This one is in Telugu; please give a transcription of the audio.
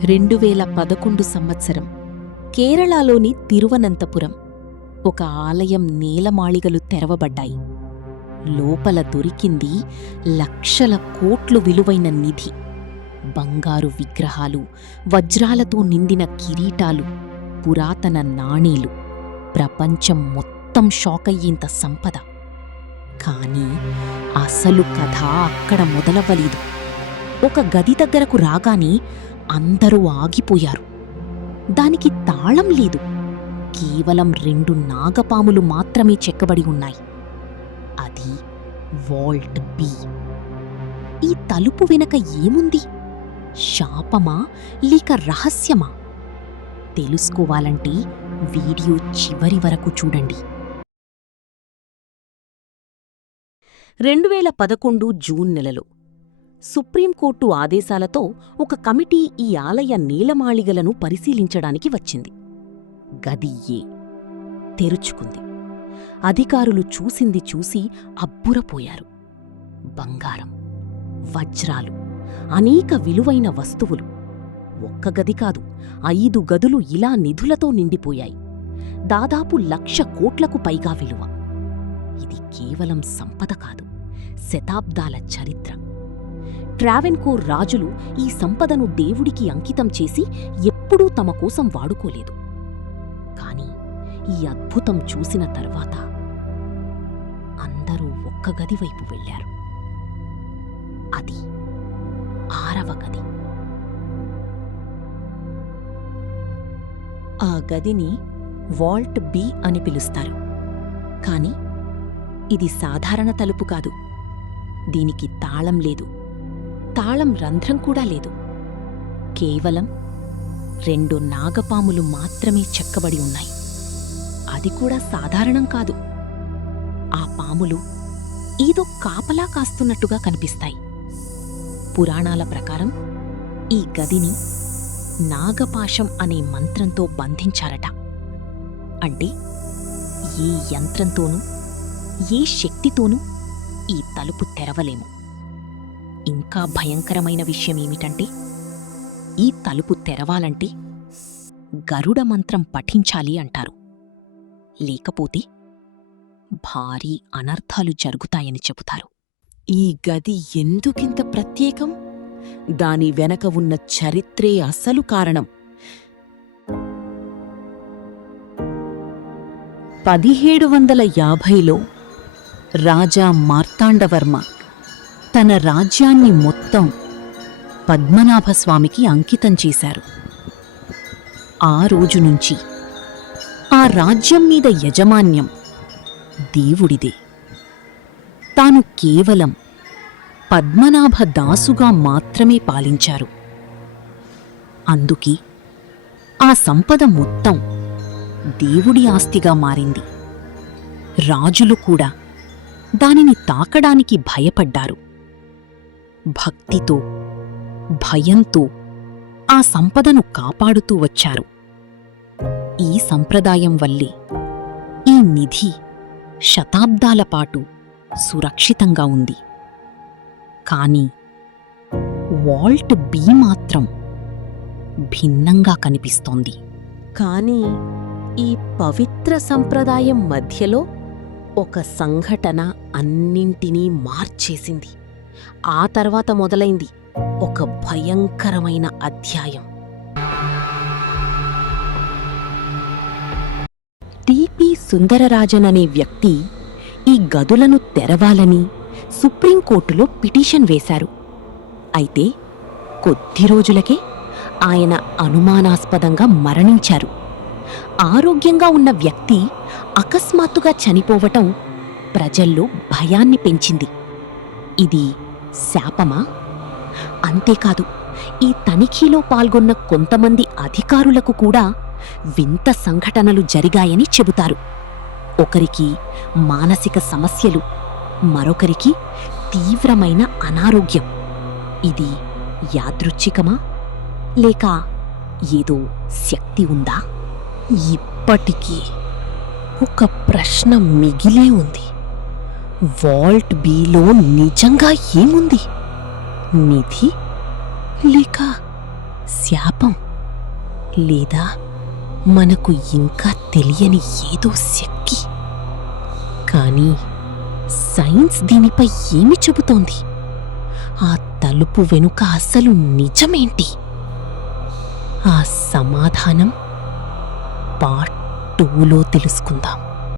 2011 సంవత్సరం కేరళలోని తిరువనంతపురం ఒక ఆలయం నేలమాళిగలు తెరవబడ్డాయి. లోపల దొరికింది లక్షల కోట్లు విలువైన నిధి. బంగారు విగ్రహాలు, వజ్రాలతో నిండిన కిరీటాలు, పురాతన నాణేలు, ప్రపంచం మొత్తం షాకయ్యేంత సంపద. కాని అసలు కథ అక్కడ మొదలవ్వలేదు. ఒక గది దగ్గరకు రాగానే అందరూ ఆగిపోయారు. దానికి తాళం లేదు. కేవలం 2 నాగపాములు మాత్రమే చెక్కబడి ఉన్నాయి. అది వాల్ట్ బి. ఈ తలుపు వెనక ఏముంది? శాపమా లేక రహస్యమా? తెలుసుకోవాలంటే వీడియో చివరి వరకు చూడండి. 2011 జూన్ నెలలో సుప్రీంకోర్టు ఆదేశాలతో ఒక కమిటీ ఈ ఆలయ నీలమాళిగలను పరిశీలించడానికి వచ్చింది. గది ఏ తెరుచుకుంది. అధికారులు చూసింది చూసి అబ్బురపోయారు. బంగారం, వజ్రాలు, అనేక విలువైన వస్తువులు. ఒక్క గది కాదు, 5 గదులు ఇలా నిధులతో నిండిపోయాయి. దాదాపు 1,00,000 కోట్లకు పైగా విలువ. ఇది కేవలం సంపద కాదు, శతాబ్దాల చరిత్ర. ట్రావెన్కోర్ రాజులు ఈ సంపదను దేవుడికి అంకితం చేసి ఎప్పుడూ తమ కోసం వాడుకోలేదు. కాని ఈ అద్భుతం చూసిన తర్వాత అందరూ ఒక్క గది వైపు వెళ్లారు. అది 6వ గది. ఆ గదిని వాల్ట్ బి అని పిలుస్తారు. కాని ఇది సాధారణ తలుపు కాదు. దీనికి తాళం లేదు. తాళం రంధ్రం కూడా లేదు. కేవలం 2 నాగపాములు మాత్రమే చెక్కబడి ఉన్నాయి. అది కూడా సాధారణం కాదు. ఆ పాములు ఏదో కాపలా కాస్తున్నట్టుగా కనిపిస్తాయి. పురాణాల ప్రకారం ఈ గదిని నాగపాశం అనే మంత్రంతో బంధించారట. అంటే ఏ యంత్రంతోనూ, ఏ శక్తితోనూ ఈ తలుపు తెరవలేము. ఇంకా భయంకరమైన విషయమేమిటంటే, ఈ తలుపు తెరవాలంటే గరుడ మంత్రం పఠించాలి అంటారు. లేకపోతే భారీ అనర్థాలు జరుగుతాయని చెబుతారు. ఈ గది ఎందుకింత ప్రత్యేకం? దాని వెనక ఉన్న చరిత్రే అసలు కారణం. 1750లో రాజా మార్తాండవర్మ తన రాజ్యాన్ని మొత్తం పద్మనాభస్వామికి అంకితం చేశారు. ఆ రోజు నుంచి ఆ రాజ్యం మీద యజమాన్యం దేవుడిదే. తాను కేవలం పద్మనాభ దాసుగా మాత్రమే పాలించారు. అందుకే ఆ సంపద మొత్తం దేవుడి ఆస్తిగా మారింది. రాజులు కూడా దానిని తాకడానికి భయపడ్డారు. భక్తితో, భయంతో ఆ సంపదను కాపాడుతూ వచ్చారు. ఈ సంప్రదాయం వల్లే ఈ నిధి శతాబ్దాల పాటు సురక్షితంగా ఉంది. కాని వాల్ట్ బి మాత్రం భిన్నంగా కనిపిస్తోంది. కాని ఈ పవిత్ర సంప్రదాయం మధ్యలో ఒక సంఘటన అన్నింటినీ మార్చేసింది. ఆ తర్వాత మొదలైంది ఒక భయంకరమైన అధ్యాయం. టిపి సుందరరాజన్ అనే వ్యక్తి ఈ గదులను తెరవాలని సుప్రీంకోర్టులో పిటిషన్ వేశారు. అయితే కొద్ది రోజులకే ఆయన అనుమానాస్పదంగా మరణించారు. ఆరోగ్యంగా ఉన్న వ్యక్తి అకస్మాత్తుగా చనిపోవటం ప్రజల్లో భయాన్ని పెంచింది. ఇది శాపమా? అంతేకాదు, ఈ తనిఖీలో పాల్గొన్న కొంతమంది అధికారులకు కూడా వింత సంఘటనలు జరిగాయని చెబుతారు. ఒకరికి మానసిక సమస్యలు, మరొకరికి తీవ్రమైన అనారోగ్యం. ఇది యాదృచ్ఛికమా లేక ఏదో శక్తి ఉందా? ఇప్పటికీ ఒక ప్రశ్న మిగిలే ఉంది. వాల్ట్ బిలో నిజంగా ఏముంది? నిధి లేక శాపం? లేదా మనకు ఇంకా తెలియని ఏదో శక్తి? కానీ సైన్స్ దీనిపై ఏమి చెబుతోంది? ఆ తలుపు వెనుక అసలు నిజమేంటి? ఆ సమాధానం పార్ట్ 2లో తెలుసుకుందాం.